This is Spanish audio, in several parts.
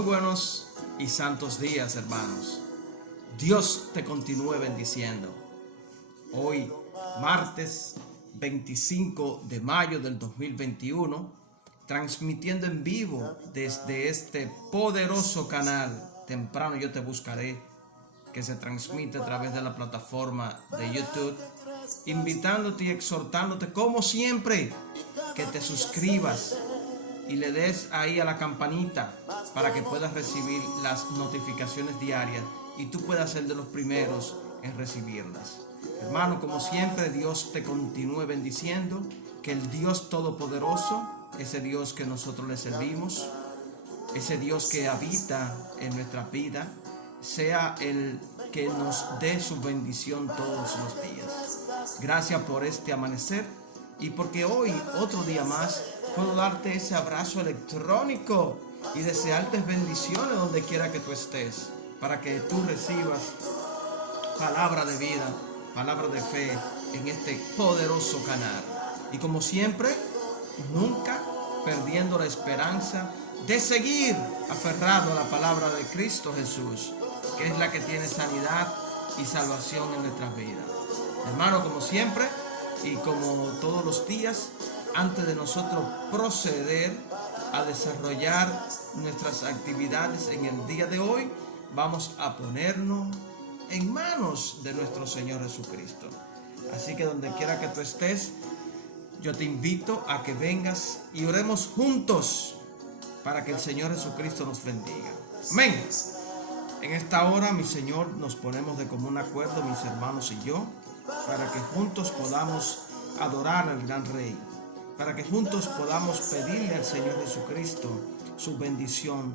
Muy buenos y santos días, hermanos. Dios te continúe bendiciendo. Hoy, martes 25 de mayo del 2021, transmitiendo en vivo desde este poderoso canal, Temprano Yo Te Buscaré, que se transmite a través de la plataforma de YouTube, invitándote y exhortándote, como siempre, que te suscribas y le des ahí a la campanita para que puedas recibir las notificaciones diarias y tú puedas ser de los primeros en recibirlas. Hermano, como siempre, Dios te continúe bendiciendo, que el Dios Todopoderoso, ese Dios que nosotros le servimos, ese Dios que habita en nuestra vida, sea el que nos dé su bendición todos los días. Gracias por este amanecer y porque hoy, otro día más, puedo darte ese abrazo electrónico y desearte bendiciones donde quiera que tú estés, para que tú recibas palabra de vida, palabra de fe en este poderoso canal. Y como siempre, nunca perdiendo la esperanza de seguir aferrado a la palabra de Cristo Jesús, que es la que tiene sanidad y salvación en nuestras vidas. Hermano, como siempre y como todos los días, antes de nosotros proceder a desarrollar nuestras actividades en el día de hoy, vamos a ponernos en manos de nuestro Señor Jesucristo. Así que donde quiera que tú estés, yo te invito a que vengas y oremos juntos para que el Señor Jesucristo nos bendiga. Amén. En esta hora, mi Señor, nos ponemos de común acuerdo, mis hermanos y yo, para que juntos podamos adorar al gran Rey, para que juntos podamos pedirle al Señor Jesucristo su bendición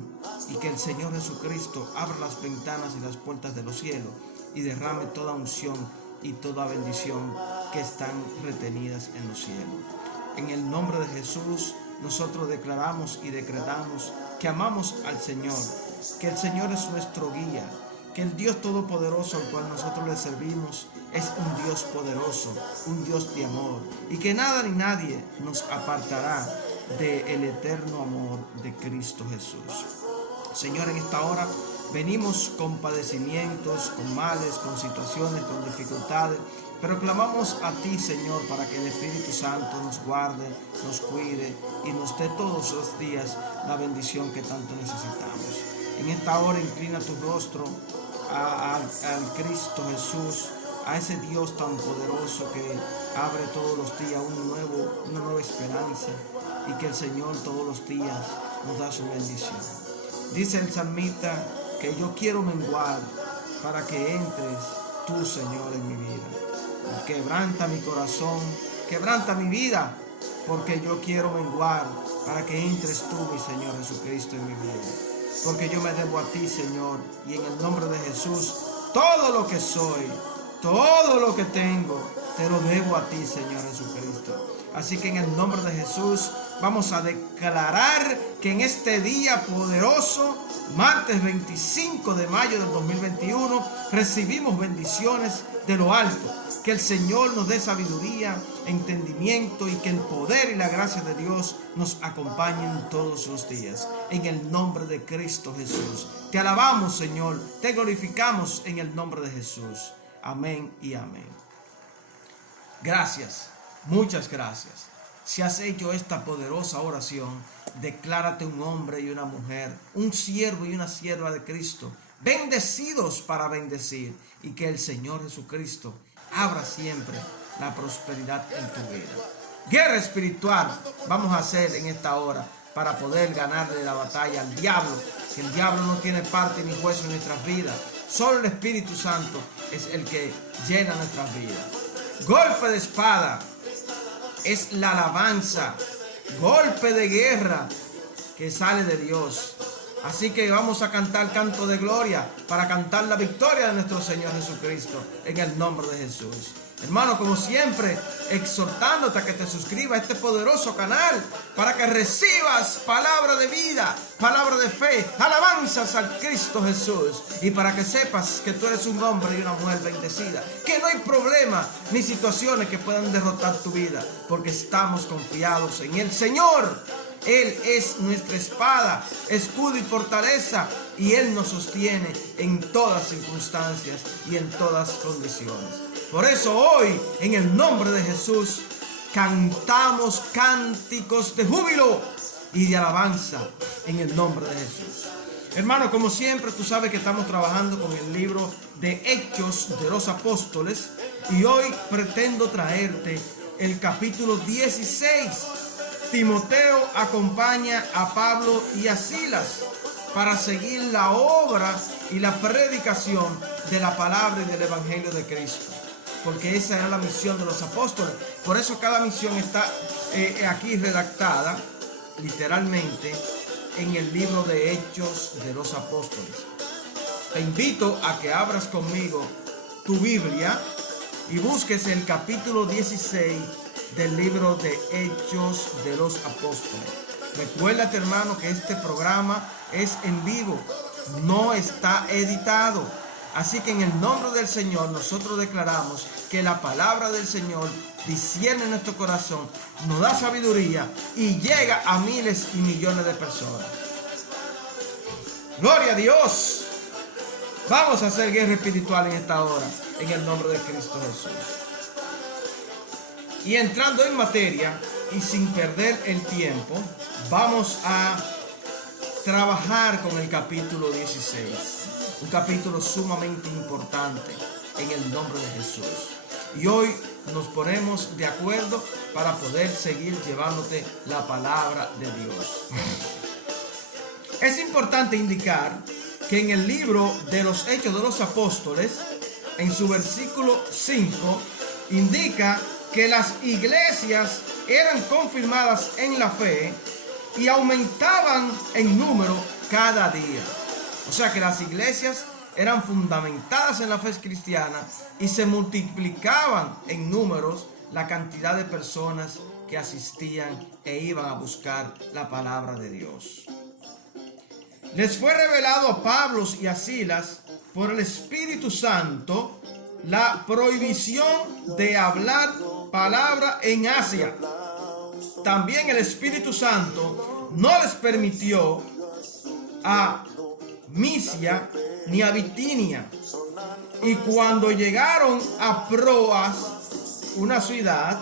y que el Señor Jesucristo abra las ventanas y las puertas de los cielos y derrame toda unción y toda bendición que están retenidas en los cielos. En el nombre de Jesús, nosotros declaramos y decretamos que amamos al Señor, que el Señor es nuestro guía, que el Dios Todopoderoso al cual nosotros le servimos es un Dios poderoso, un Dios de amor, y que nada ni nadie nos apartará del eterno amor de Cristo Jesús. Señor, en esta hora venimos con padecimientos, con males, con situaciones, con dificultades, pero clamamos a ti, Señor, para que el Espíritu Santo nos guarde, nos cuide y nos dé todos los días la bendición que tanto necesitamos. En esta hora inclina tu rostro al Cristo Jesús, a ese Dios tan poderoso que abre todos los días una nueva esperanza, y que el Señor todos los días nos da su bendición. Dice el salmista que yo quiero menguar para que entres tú, Señor, en mi vida. Quebranta mi corazón, quebranta mi vida, porque yo quiero menguar para que entres tú, mi Señor Jesucristo, en mi vida. Porque yo me debo a ti, Señor, y en el nombre de Jesús, todo lo que soy, todo lo que tengo, te lo debo a ti, Señor Jesucristo. Así que en el nombre de Jesús vamos a declarar que en este día poderoso, martes 25 de mayo del 2021, recibimos bendiciones de lo alto. Que el Señor nos dé sabiduría, entendimiento y que el poder y la gracia de Dios nos acompañen todos los días. En el nombre de Cristo Jesús. Te alabamos, Señor, te glorificamos en el nombre de Jesús. Amén y amén. Gracias, muchas gracias. Si has hecho esta poderosa oración, declárate un hombre y una mujer, un siervo y una sierva de Cristo, bendecidos para bendecir, y que el Señor Jesucristo abra siempre la prosperidad en tu vida. Guerra espiritual vamos a hacer en esta hora para poder ganarle la batalla al diablo, que el diablo no tiene parte ni juicio en nuestras vidas. Solo el Espíritu Santo es el que llena nuestras vidas. Golpe de espada es la alabanza, golpe de guerra que sale de Dios. Así que vamos a cantar canto de gloria para cantar la victoria de nuestro Señor Jesucristo en el nombre de Jesús. Hermano, como siempre, exhortándote a que te suscribas a este poderoso canal para que recibas palabra de vida, palabra de fe, alabanzas al Cristo Jesús, y para que sepas que tú eres un hombre y una mujer bendecida, que no hay problema ni situaciones que puedan derrotar tu vida, porque estamos confiados en el Señor, Él es nuestra espada, escudo y fortaleza, y Él nos sostiene en todas circunstancias y en todas condiciones. Por eso hoy, en el nombre de Jesús, cantamos cánticos de júbilo y de alabanza en el nombre de Jesús. Hermano, como siempre, tú sabes que estamos trabajando con el libro de Hechos de los Apóstoles, y hoy pretendo traerte el capítulo 16. Timoteo acompaña a Pablo y a Silas para seguir la obra y la predicación de la palabra y del evangelio de Cristo, porque esa era la misión de los apóstoles. Por eso cada misión está aquí redactada literalmente en el libro de Hechos de los Apóstoles. Te invito a que abras conmigo tu Biblia y busques el capítulo 16 del libro de Hechos de los Apóstoles. Recuérdate, hermano, que este programa es en vivo, no está editado. Así que en el nombre del Señor nosotros declaramos que la palabra del Señor discierne en nuestro corazón, nos da sabiduría y llega a miles y millones de personas. Gloria a Dios. Vamos a hacer guerra espiritual en esta hora, en el nombre de Cristo Jesús. Y entrando en materia y sin perder el tiempo, vamos a trabajar con el capítulo 16. Un capítulo sumamente importante en el nombre de Jesús. Y hoy nos ponemos de acuerdo para poder seguir llevándote la palabra de Dios. Es importante indicar que en el libro de los Hechos de los Apóstoles, en su versículo 5, indica que las iglesias eran confirmadas en la fe y aumentaban en número cada día. O sea que las iglesias eran fundamentadas en la fe cristiana y se multiplicaban en números la cantidad de personas que asistían e iban a buscar la palabra de Dios. Les fue revelado a Pablo y a Silas por el Espíritu Santo la prohibición de hablar palabra en Asia. También el Espíritu Santo no les permitió a Misia ni a Bitinia. Y cuando llegaron a Troas, una ciudad,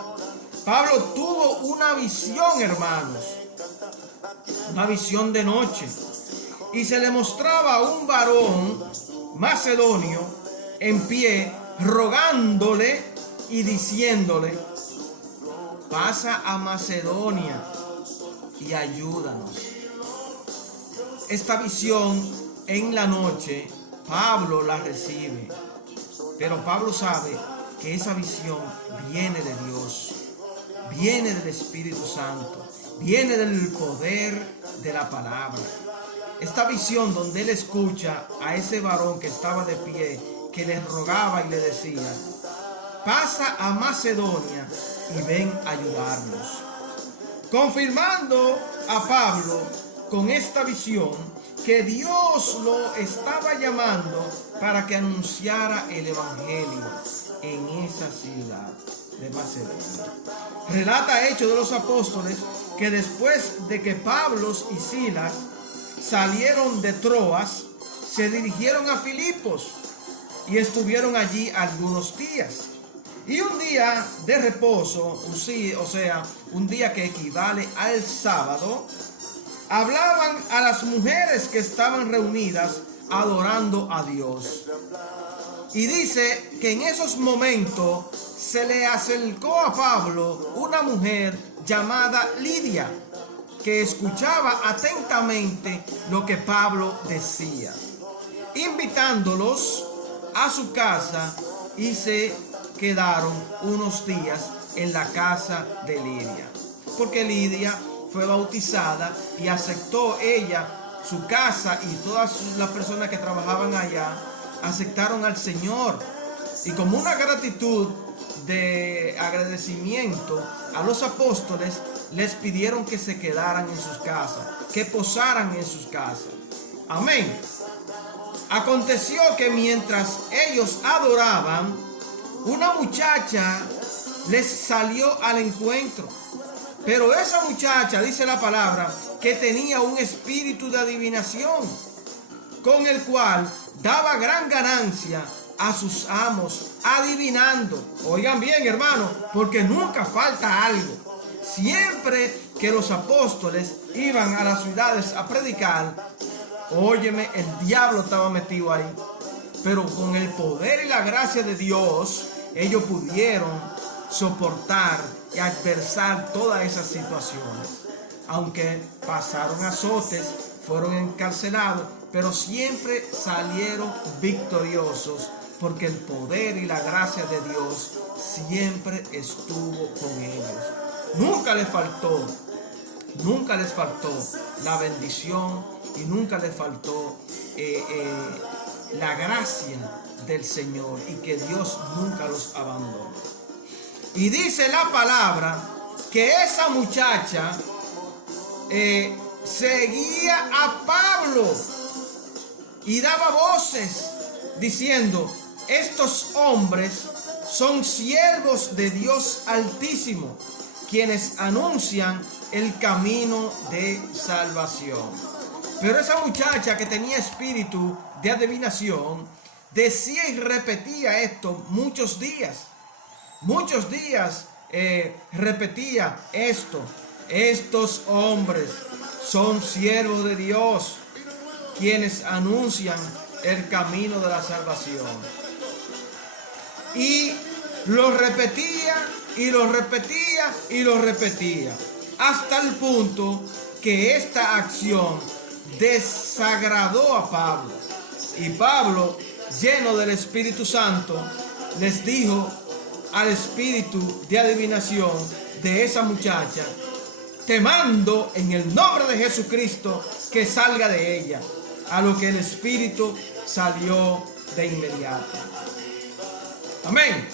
Pablo tuvo una visión, hermanos, una visión de noche, y se le mostraba a un varón macedonio en pie, rogándole y diciéndole: pasa a Macedonia y ayúdanos. Esta visión en la noche, Pablo la recibe, pero Pablo sabe que esa visión viene de Dios, viene del Espíritu Santo, viene del poder de la palabra. Esta visión donde él escucha a ese varón que estaba de pie, que le rogaba y le decía: pasa a Macedonia y ven a ayudarnos. Confirmando a Pablo con esta visión que Dios lo estaba llamando para que anunciara el evangelio en esa ciudad de Macedonia. Relata Hechos de los Apóstoles que después de que Pablo y Silas salieron de Troas, se dirigieron a Filipos y estuvieron allí algunos días. Y un día de reposo, un día que equivale al sábado, hablaban a las mujeres que estaban reunidas adorando a Dios. Y dice que en esos momentos se le acercó a Pablo una mujer llamada Lidia, que escuchaba atentamente lo que Pablo decía, invitándolos a su casa, y se quedaron unos días en la casa de Lidia, porque Lidia fue bautizada y aceptó ella, su casa y todas las personas que trabajaban allá aceptaron al Señor. Y como una gratitud de agradecimiento a los apóstoles, les pidieron que se quedaran en sus casas, que posaran en sus casas. Amén. Aconteció que mientras ellos adoraban, una muchacha les salió al encuentro Pero esa muchacha, dice la palabra, que tenía un espíritu de adivinación, con el cual daba gran ganancia a sus amos, adivinando. Oigan bien, hermano, porque nunca falta algo. Siempre que los apóstoles iban a las ciudades a predicar, óyeme, el diablo estaba metido ahí. Pero con el poder y la gracia de Dios, ellos pudieron soportar y adversar todas esas situaciones. Aunque pasaron azotes, fueron encarcelados, pero siempre salieron victoriosos, porque el poder y la gracia de Dios siempre estuvo con ellos. Nunca les faltó la bendición y nunca les faltó la gracia del Señor, y que Dios nunca los abandonó. Y dice la palabra que esa muchacha seguía a Pablo y daba voces diciendo: estos hombres son siervos de Dios Altísimo, quienes anuncian el camino de salvación. Pero esa muchacha, que tenía espíritu de adivinación, decía y repetía esto muchos días. Muchos días repetía esto: estos hombres son siervos de Dios, quienes anuncian el camino de la salvación. Y lo repetía y lo repetía y lo repetía, hasta el punto que esta acción desagradó a Pablo. Y Pablo, lleno del Espíritu Santo, les dijo al espíritu de adivinación de esa muchacha: te mando en el nombre de Jesucristo que salga de ella. A lo que el espíritu salió de inmediato. Amén.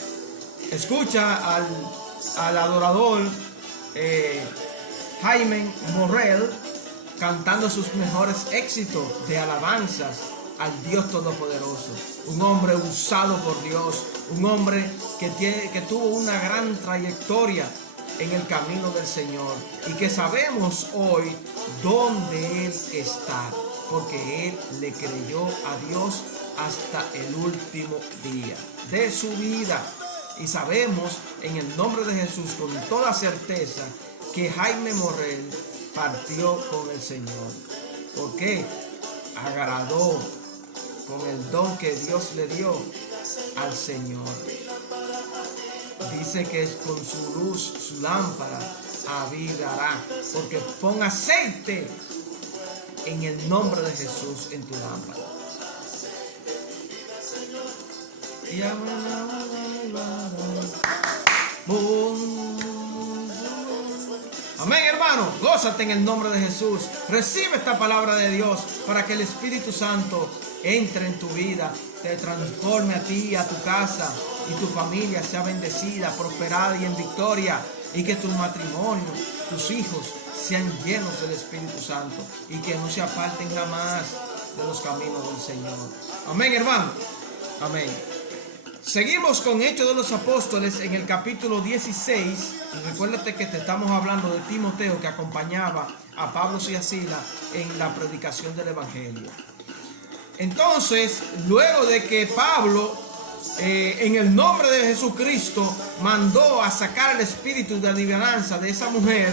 Escucha al adorador Jaime Morel cantando sus mejores éxitos de alabanzas al Dios Todopoderoso. Un hombre usado por Dios, un hombre que tuvo una gran trayectoria en el camino del Señor, y que sabemos hoy dónde Él está, porque Él le creyó a Dios hasta el último día de su vida. Y sabemos en el nombre de Jesús con toda certeza que Jaime Morel partió con el Señor, porque agradó con el don que Dios le dio al Señor. Dice que es con su luz, su lámpara avivará, porque pon aceite en el nombre de Jesús en tu lámpara. Amén, hermano. Gózate en el nombre de Jesús. Recibe esta palabra de Dios para que el Espíritu Santo entre en tu vida, te transforme a ti, a tu casa, y tu familia sea bendecida, prosperada y en victoria, y que tu matrimonio, tus hijos sean llenos del Espíritu Santo, y que no se aparten jamás de los caminos del Señor. Amén, hermano. Amén. Seguimos con Hechos de los Apóstoles en el capítulo 16. Y recuérdate que te estamos hablando de Timoteo, que acompañaba a Pablo y a Silas en la predicación del Evangelio. Entonces, luego de que Pablo, en el nombre de Jesucristo, mandó a sacar el espíritu de adivinanza de esa mujer,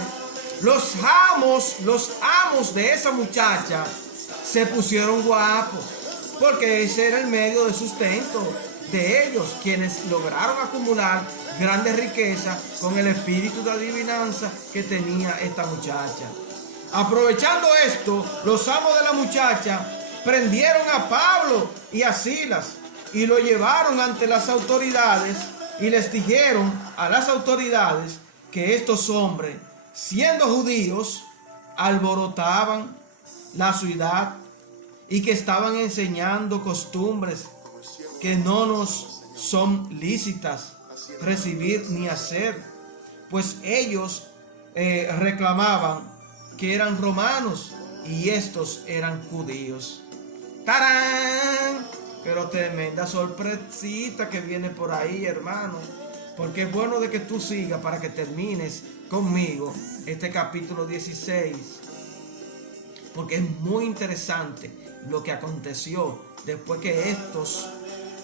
los amos de esa muchacha se pusieron guapos, porque ese era el medio de sustento de ellos, quienes lograron acumular grandes riquezas con el espíritu de adivinanza que tenía esta muchacha. Aprovechando esto, los amos de la muchacha prendieron a Pablo y a Silas y lo llevaron ante las autoridades, y les dijeron a las autoridades que estos hombres, siendo judíos, alborotaban la ciudad y que estaban enseñando costumbres que no nos son lícitas recibir ni hacer, pues ellos reclamaban que eran romanos y estos eran judíos. ¡Tarán! Pero tremenda sorpresita que viene por ahí, hermano. porque es bueno de que tú sigas para que termines conmigo este capítulo 16, porque es muy interesante lo que aconteció después que estos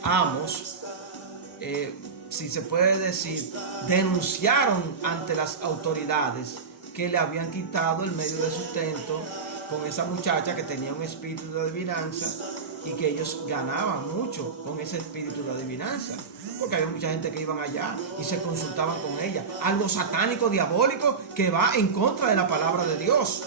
amos, si se puede decir, denunciaron ante las autoridades que le habían quitado el medio de sustento con esa muchacha que tenía un espíritu de adivinanza, y que ellos ganaban mucho con ese espíritu de adivinanza, porque había mucha gente que iban allá y se consultaban con ella, algo satánico, diabólico, que va en contra de la palabra de Dios.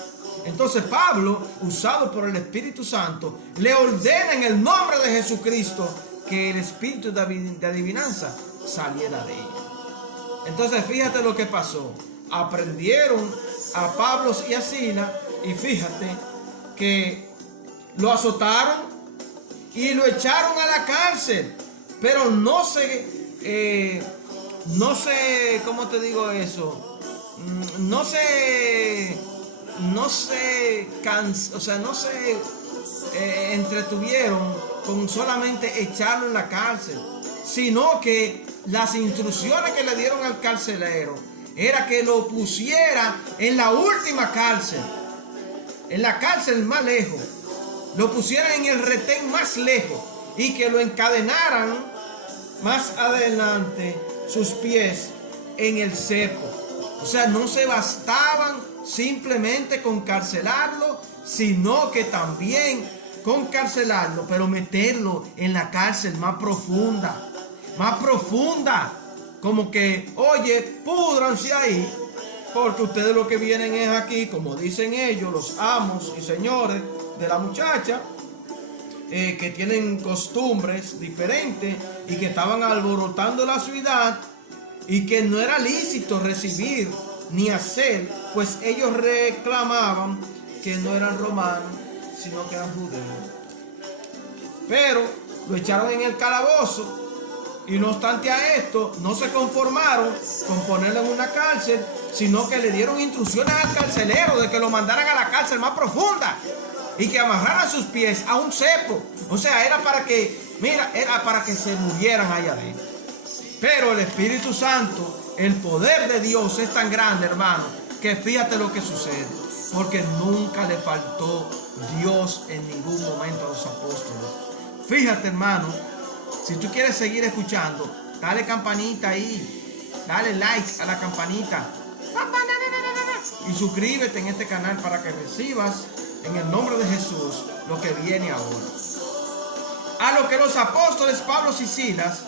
Entonces Pablo, usado por el Espíritu Santo, le ordena en el nombre de Jesucristo que el espíritu de adivinanza saliera de ella. Entonces fíjate lo que pasó. Aprendieron a Pablo y a Silas, y fíjate que lo azotaron y lo echaron a la cárcel, pero no sé, ¿cómo te digo eso? No se entretuvieron con solamente echarlo en la cárcel, sino que las instrucciones que le dieron al carcelero era que lo pusiera en la última cárcel, en la cárcel más lejos, lo pusieran en el retén más lejos y que lo encadenaran más adelante sus pies en el cepo. O sea, no se bastaban simplemente con carcelarlo, sino que también con carcelarlo, pero meterlo en la cárcel más profunda, como que, oye, púdranse ahí, porque ustedes lo que vienen es aquí, como dicen ellos, los amos y señores de la muchacha, que tienen costumbres diferentes y que estaban alborotando la ciudad, y que no era lícito recibir ni hacer, pues ellos reclamaban que no eran romanos, sino que eran judíos. Pero lo echaron en el calabozo, y no obstante a esto, no se conformaron con ponerlo en una cárcel, sino que le dieron instrucciones al carcelero de que lo mandaran a la cárcel más profunda y que amarraran sus pies a un cepo. O sea, era para que se murieran allá adentro. Pero el Espíritu Santo, el poder de Dios es tan grande, hermano, que fíjate lo que sucede, porque nunca le faltó Dios en ningún momento a los apóstoles. Fíjate, hermano, si tú quieres seguir escuchando, dale campanita ahí, dale like a la campanita y suscríbete en este canal para que recibas en el nombre de Jesús lo que viene ahora. A lo que los apóstoles Pablo y Silas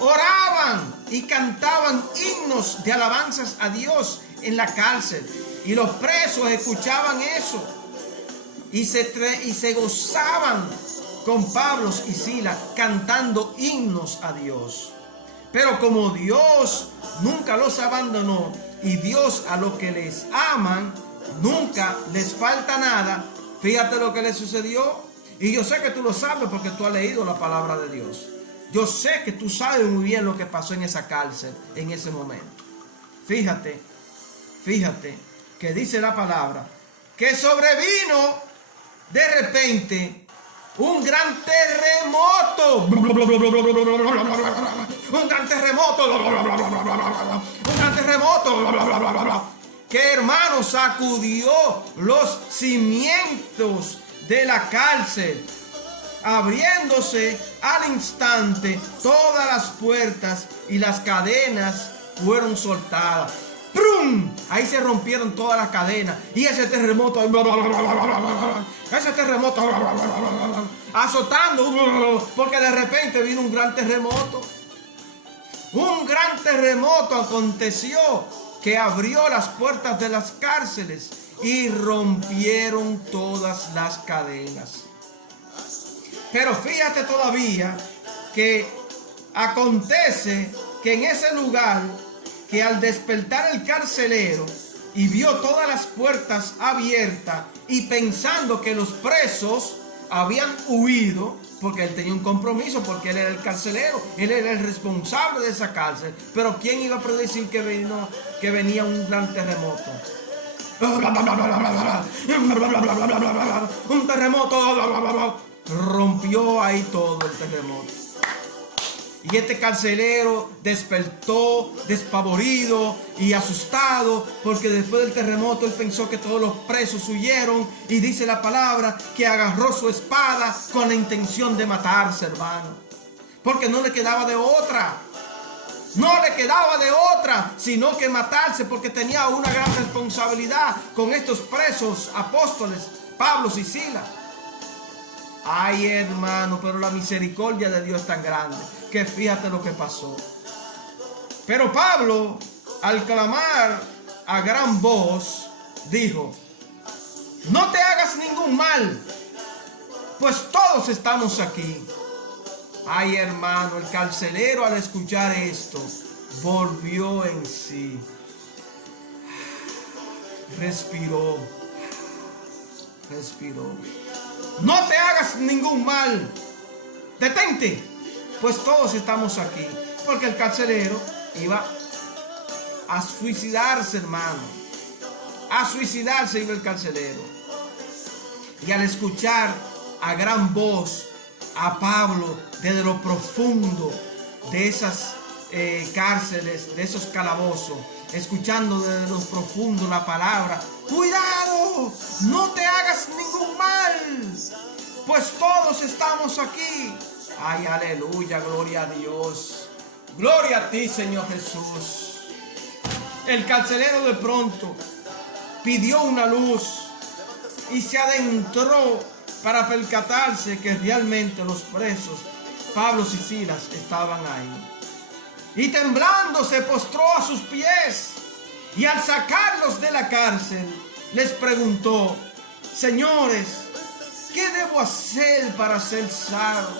oraban y cantaban himnos de alabanzas a Dios en la cárcel, y los presos escuchaban eso y se gozaban con Pablo y Silas cantando himnos a Dios. Pero como Dios nunca los abandonó, y Dios a los que les aman nunca les falta nada, fíjate lo que les sucedió. Y yo sé que tú lo sabes porque tú has leído la palabra de Dios. Yo sé que tú sabes muy bien lo que pasó en esa cárcel en ese momento. Fíjate que dice la palabra que sobrevino de repente un gran terremoto. Un gran terremoto. Que, hermano, sacudió los cimientos de la cárcel, abriéndose al instante todas las puertas y las cadenas fueron soltadas. ¡Prum! Ahí se rompieron todas las cadenas, y ese terremoto azotando, porque de repente vino un gran terremoto. Un gran terremoto aconteció que abrió las puertas de las cárceles y rompieron todas las cadenas. Pero fíjate todavía que acontece que en ese lugar, que al despertar el carcelero y vio todas las puertas abiertas, y pensando que los presos habían huido, porque él tenía un compromiso, porque él era el carcelero, él era el responsable de esa cárcel. Pero ¿quién iba a predecir que venía un gran terremoto? Un terremoto rompió ahí todo el terremoto. Y este carcelero despertó despavorido y asustado, porque después del terremoto él pensó que todos los presos huyeron, y dice la palabra que agarró su espada con la intención de matarse, hermano, porque no le quedaba de otra. No le quedaba de otra sino que matarse, porque tenía una gran responsabilidad con estos presos apóstoles, Pablo y Silas. Ay, hermano, pero la misericordia de Dios es tan grande que fíjate lo que pasó. Pero Pablo, al clamar a gran voz, dijo: no te hagas ningún mal, pues todos estamos aquí. Ay, hermano, el carcelero al escuchar esto volvió en sí, respiró. No te hagas ningún mal, detente, pues todos estamos aquí. Porque el carcelero iba a suicidarse, hermano. A suicidarse iba el carcelero. Y al escuchar a gran voz a Pablo desde lo profundo de esas cárceles, de esos calabozos, escuchando desde lo profundo la palabra: cuidado, no te hagas ningún mal, pues todos estamos aquí. Ay, aleluya, gloria a Dios, gloria a ti, Señor Jesús. El carcelero de pronto pidió una luz y se adentró para percatarse que realmente los presos, Pablo y Silas, estaban ahí. Y temblando se postró a sus pies, y al sacarlos de la cárcel les preguntó: señores, ¿qué debo hacer para ser salvo?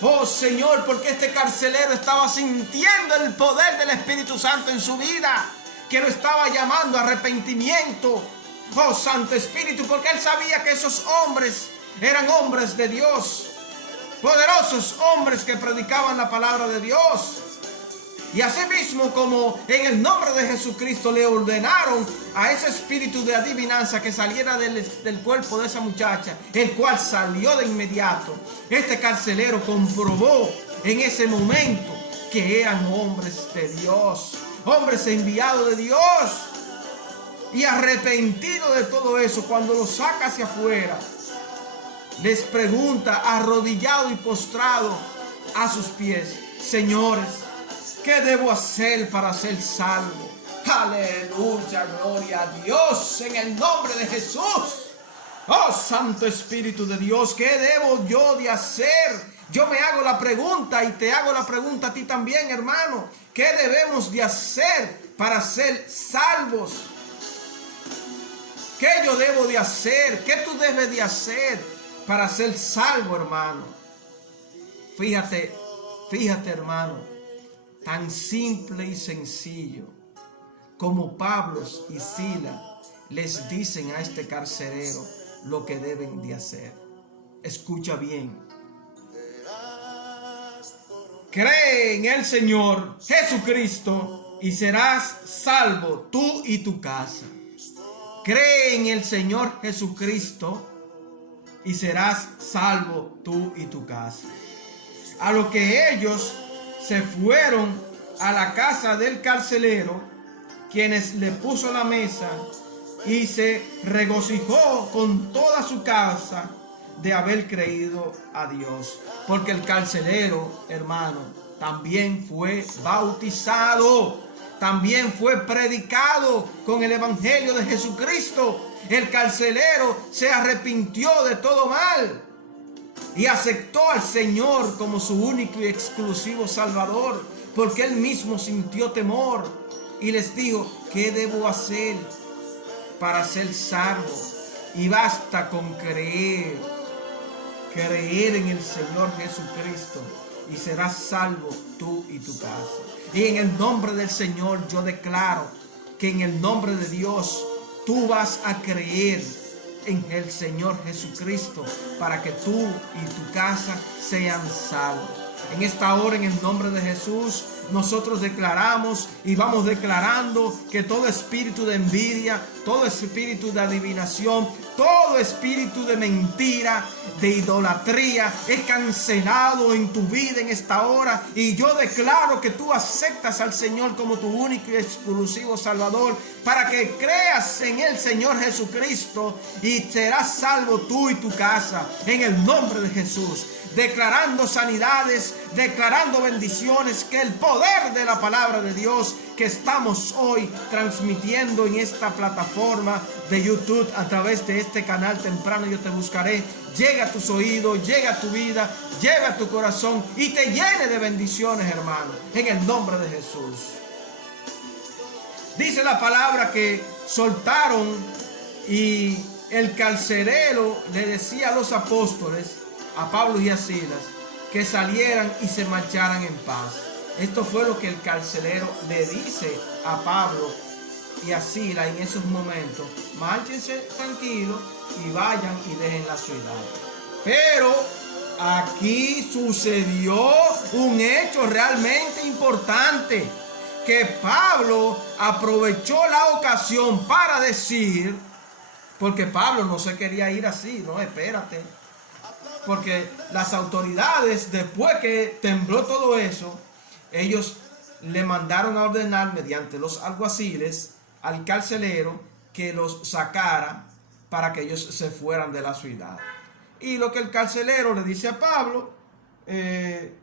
Oh Señor, porque este carcelero estaba sintiendo el poder del Espíritu Santo en su vida, que lo estaba llamando a arrepentimiento. Oh Santo Espíritu, porque él sabía que esos hombres eran hombres de Dios, poderosos hombres que predicaban la palabra de Dios. Y asimismo, como en el nombre de Jesucristo le ordenaron a ese espíritu de adivinanza que saliera del cuerpo de esa muchacha, el cual salió de inmediato, este carcelero comprobó en ese momento que eran hombres de Dios, hombres enviados de Dios. Y arrepentido de todo eso, cuando lo saca hacia afuera, les pregunta, arrodillado y postrado a sus pies: señores, ¿qué debo hacer para ser salvo? Aleluya, gloria a Dios, en el nombre de Jesús. Oh Santo Espíritu de Dios, ¿qué debo yo de hacer? Yo me hago la pregunta y te hago la pregunta a ti también, hermano. ¿Qué debemos de hacer para ser salvos? ¿Qué yo debo de hacer? ¿Qué tú debes de hacer para ser salvo, hermano? Fíjate, hermano, tan simple y sencillo como Pablo y Silas les dicen a este carcelero lo que deben de hacer. Escucha bien. Cree en el Señor Jesucristo y serás salvo tú y tu casa. Cree en el Señor Jesucristo y serás salvo tú y tu casa. A lo que ellos se fueron a la casa del carcelero, quienes le puso la mesa, y se regocijó con toda su casa de haber creído a Dios. Porque el carcelero, hermano, también fue bautizado, también fue predicado con el evangelio de Jesucristo. El carcelero se arrepintió de todo mal y aceptó al Señor como su único y exclusivo Salvador, porque él mismo sintió temor y les dijo: ¿qué debo hacer para ser salvo? Y basta con creer en el Señor Jesucristo y serás salvo tú y tu casa. Y en el nombre del Señor yo declaro que en el nombre de Dios tú vas a creer en el Señor Jesucristo para que tú y tu casa sean salvos. En esta hora, en el nombre de Jesús, nosotros declaramos y vamos declarando que todo espíritu de envidia, todo espíritu de adivinación, Todo espíritu de mentira, de idolatría, es cancelado en tu vida en esta hora. Y yo declaro que tú aceptas al Señor como tu único y exclusivo Salvador, para que creas en el Señor Jesucristo y serás salvo tú y tu casa, en el nombre de Jesús. Declarando sanidades, declarando bendiciones, que el poder de la palabra de Dios que estamos hoy transmitiendo en esta plataforma de YouTube a través de este canal Temprano Yo Te Buscaré, llegue a tus oídos, llegue a tu vida, llegue a tu corazón y te llene de bendiciones, hermano, en el nombre de Jesús. Dice la palabra que soltaron y el carcelero le decía a los apóstoles, a Pablo y a Silas, que salieran y se marcharan en paz. Esto fue lo que el carcelero le dice a Pablo y a Silas en esos momentos. Márchense tranquilos y vayan y dejen la ciudad. Pero aquí sucedió un hecho realmente importante, que Pablo aprovechó la ocasión para decir, porque Pablo no se quería ir así, no, espérate. Porque las autoridades, después que tembló todo eso, ellos le mandaron a ordenar mediante los alguaciles al carcelero que los sacara para que ellos se fueran de la ciudad. Y lo que el carcelero le dice a Pablo, que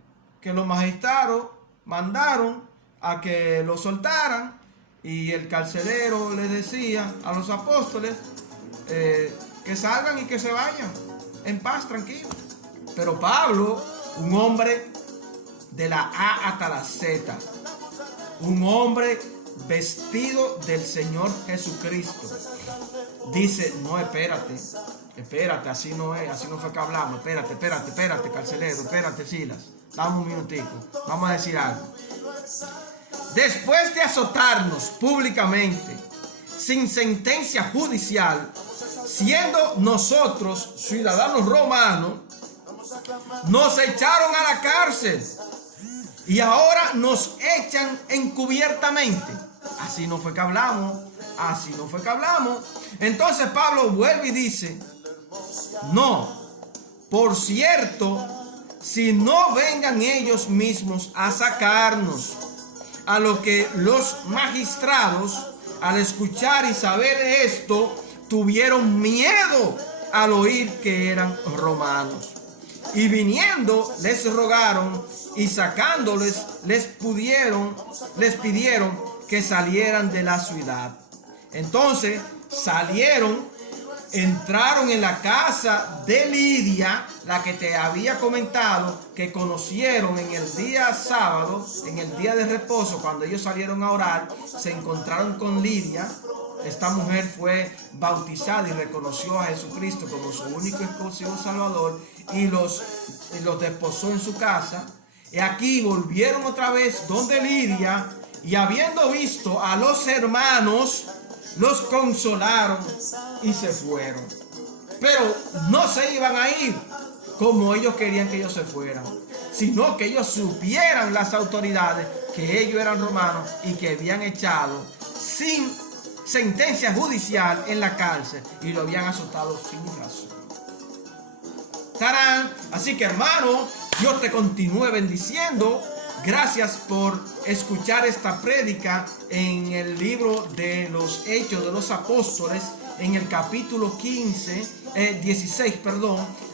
los magistrados mandaron a que lo soltaran, y el carcelero le decía a los apóstoles que salgan y que se vayan en paz, tranquilo. Pero Pablo, un hombre de la A hasta la Z, un hombre vestido del Señor Jesucristo, dice, no, espérate, así no es, así no fue que hablamos, espérate, carcelero, espérate, Silas, dame un minutico, vamos a decir algo. Después de azotarnos públicamente, sin sentencia judicial, siendo nosotros ciudadanos romanos, nos echaron a la cárcel y ahora nos echan encubiertamente. Así no fue que hablamos, Entonces Pablo vuelve y dice, no, por cierto, si no vengan ellos mismos a sacarnos. A lo que los magistrados, al escuchar y saber esto, tuvieron miedo al oír que eran romanos. Y viniendo les rogaron, y sacándoles les pidieron que salieran de la ciudad. Entonces salieron, entraron en la casa de Lidia, la que te había comentado, que conocieron en el día sábado, en el día de reposo, cuando ellos salieron a orar, se encontraron con Lidia. Esta mujer fue bautizada y reconoció a Jesucristo como su único y exclusivo Salvador, y los desposó en su casa. Y aquí volvieron otra vez donde Lidia, y habiendo visto a los hermanos, los consolaron y se fueron. Pero no se iban a ir como ellos querían que ellos se fueran, sino que ellos supieran, las autoridades, que ellos eran romanos y que habían echado sin sentencia judicial en la cárcel y lo habían azotado sin razón. ¡Tarán! Así que, hermano, Dios te continúe bendiciendo. Gracias por escuchar esta prédica en el libro de los Hechos de los Apóstoles, en el capítulo 16.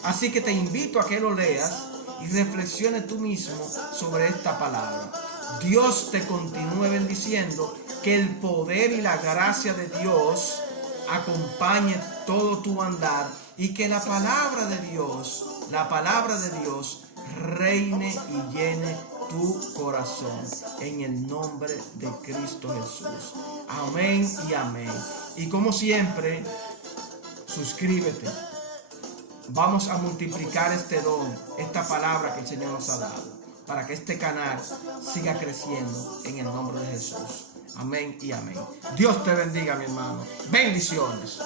Así que te invito a que lo leas y reflexiones tú mismo sobre esta palabra. Dios te continúe bendiciendo, que el poder y la gracia de Dios acompañe todo tu andar, y que la palabra de Dios reine y llene tu corazón, en el nombre de Cristo Jesús. Amén y amén. Y como siempre, suscríbete. Vamos a multiplicar este don, esta palabra que el Señor nos ha dado, para que este canal siga creciendo en el nombre de Jesús. Amén y amén. Dios te bendiga, mi hermano. Bendiciones.